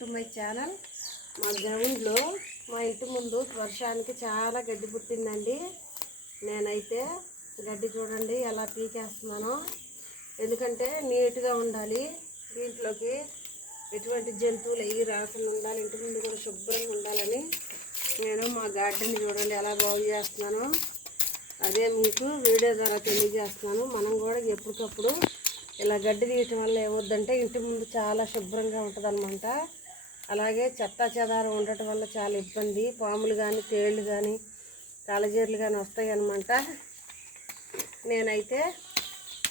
To my channel మా గ్రౌండ్లో మా ఇంటి ముందు వర్షానికి చాలా గడ్డి పుట్టిందండి. నేనైతే గడ్డి చూడండి ఎలా పీకేస్తున్నానో. ఎందుకంటే నీట్గా ఉండాలి. దీంట్లోకి ఎటువంటి జంతువులు ఏవి రాకుండా ఉండాలి. ఇంటి ముందు కూడా శుభ్రంగా ఉండాలని నేను మా గార్డెన్ చూడండి ఎలా బాగు చేస్తున్నానో. అదే మీకు వీడియో ద్వారా తెలియజేస్తున్నాను. మనం కూడా ఎప్పటికప్పుడు ఇలా గడ్డి తీయటం వల్ల ఏమొద్దంటే ఇంటి ముందు చాలా శుభ్రంగా ఉంటుంది అలాగే చెత్త చెదారం ఉండటం వల్ల చాలా ఇబ్బంది. పాములు కానీ తేళ్ళు కానీ కాలజీర్లు కానీ వస్తాయి అనమాట నేనైతే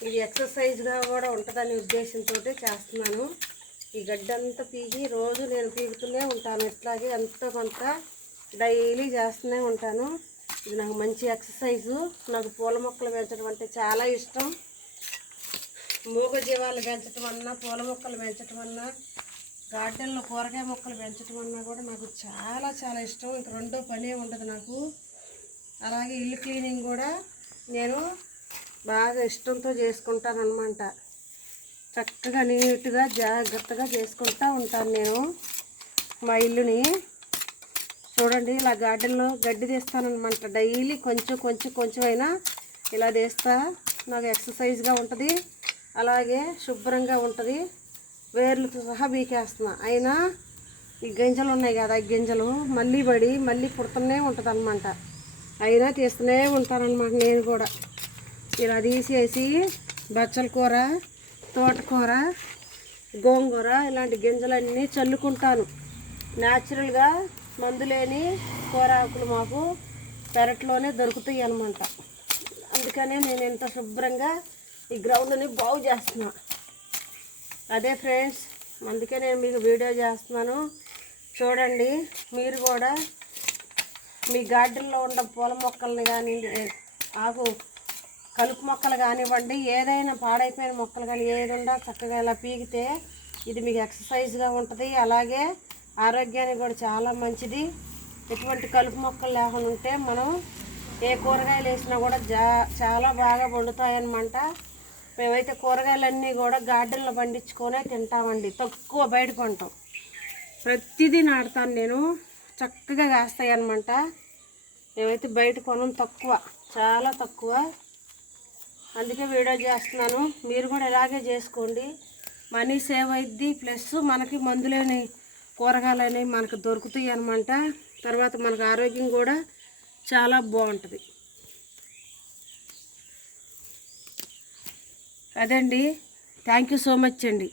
ఇది ఎక్సర్సైజ్గా కూడా ఉంటుందనే ఉద్దేశంతో చేస్తున్నాను. ఈ గడ్డంతా పీకి రోజు నేను పీకుతూనే ఉంటాను. ఇట్లాగే ఎంతో కొంత డైలీ చేస్తూనే ఉంటాను. ఇది నాకు మంచి ఎక్సర్సైజు నాకు పూల మొక్కలు పెంచడం అంటే చాలా ఇష్టం. మూగ జీవాలు పెంచడం అన్నా పూల మొక్కలు పెంచడం అన్నా గార్డెన్లో కూరగాయ మొక్కలు పెంచడం అన్నా కూడా నాకు చాలా చాలా ఇష్టం. ఇంక రెండో పనే ఉండదు నాకు. అలాగే ఇల్లు క్లీనింగ్ కూడా నేను బాగా ఇష్టంతో చేసుకుంటాను అనమాట చక్కగా నీట్గా జాగ్రత్తగా చేసుకుంటా ఉంటాను నేను మా ఇల్లుని. చూడండి ఇలా గార్డెన్లో గడ్డి తీస్తానమాట డైలీ కొంచెం కొంచెం కొంచెం అయినా ఇలా తీస్తా. నాకు ఎక్సర్సైజ్గా ఉంటుంది. అలాగే శుభ్రంగా ఉంటుంది. వేర్లతో సహా బీకేస్తున్నా అయినా ఈ గింజలు ఉన్నాయి కదా ఈ గింజలు మళ్ళీ పడి మళ్ళీ పుడుతూనే ఉంటుంది అనమాట అయినా తీస్తూనే ఉంటానన్నమాట నేను కూడా. ఇలా తీసేసి బచ్చల కూర తోటకూర గోంగూర ఇలాంటి గింజలన్నీ చల్లుకుంటాను. న్యాచురల్గా మందులేని కూర ఆకులు మాకు పెరట్లోనే దొరుకుతాయి అనమాట అందుకనే నేను ఎంత శుభ్రంగా ఈ గ్రౌండ్ని బాగు చేస్తున్నాను అదే ఫ్రెండ్స్ అందుకే నేను మీకు వీడియో చేస్తున్నాను. చూడండి మీరు కూడా మీ గార్డెన్లో ఉన్న పూల మొక్కల్ని కానీ ఆకు కలుపు మొక్కలు కానివ్వండి ఏదైనా పాడైపోయిన మొక్కలు కానీ ఏది ఉండా చక్కగా ఇలా పీకితే ఇది మీకు ఎక్సర్సైజ్గా ఉంటుంది. అలాగే ఆరోగ్యానికి కూడా చాలా మంచిది. ఎటువంటి కలుపు మొక్కలు లేకుండా ఉంటే మనం ఏ కూరగాయలు వేసినా కూడా జా చాలా బాగా వండుతాయన్నమాట. మేమైతే కూరగాయలన్నీ కూడా గార్డెన్లో పండించుకొనే తింటామండి. తక్కువ బయట కొంటాం. ప్రతిదీ నాడతాను నేను. చక్కగా కాస్తాయి అనమాట మేమైతే బయట కొనం తక్కువ. చాలా తక్కువ. అందుకే వీడియో చేస్తున్నాను. మీరు కూడా ఇలాగే చేసుకోండి. మనీ సేవ్ అయిద్ది. ప్లస్ మనకి మందులేని కూరగాయలు అనేవి మనకు దొరుకుతాయి అనమాట తర్వాత మనకు ఆరోగ్యం కూడా చాలా బాగుంటుంది. అదండి. థ్యాంక్ యూ సో మచ్ అండి.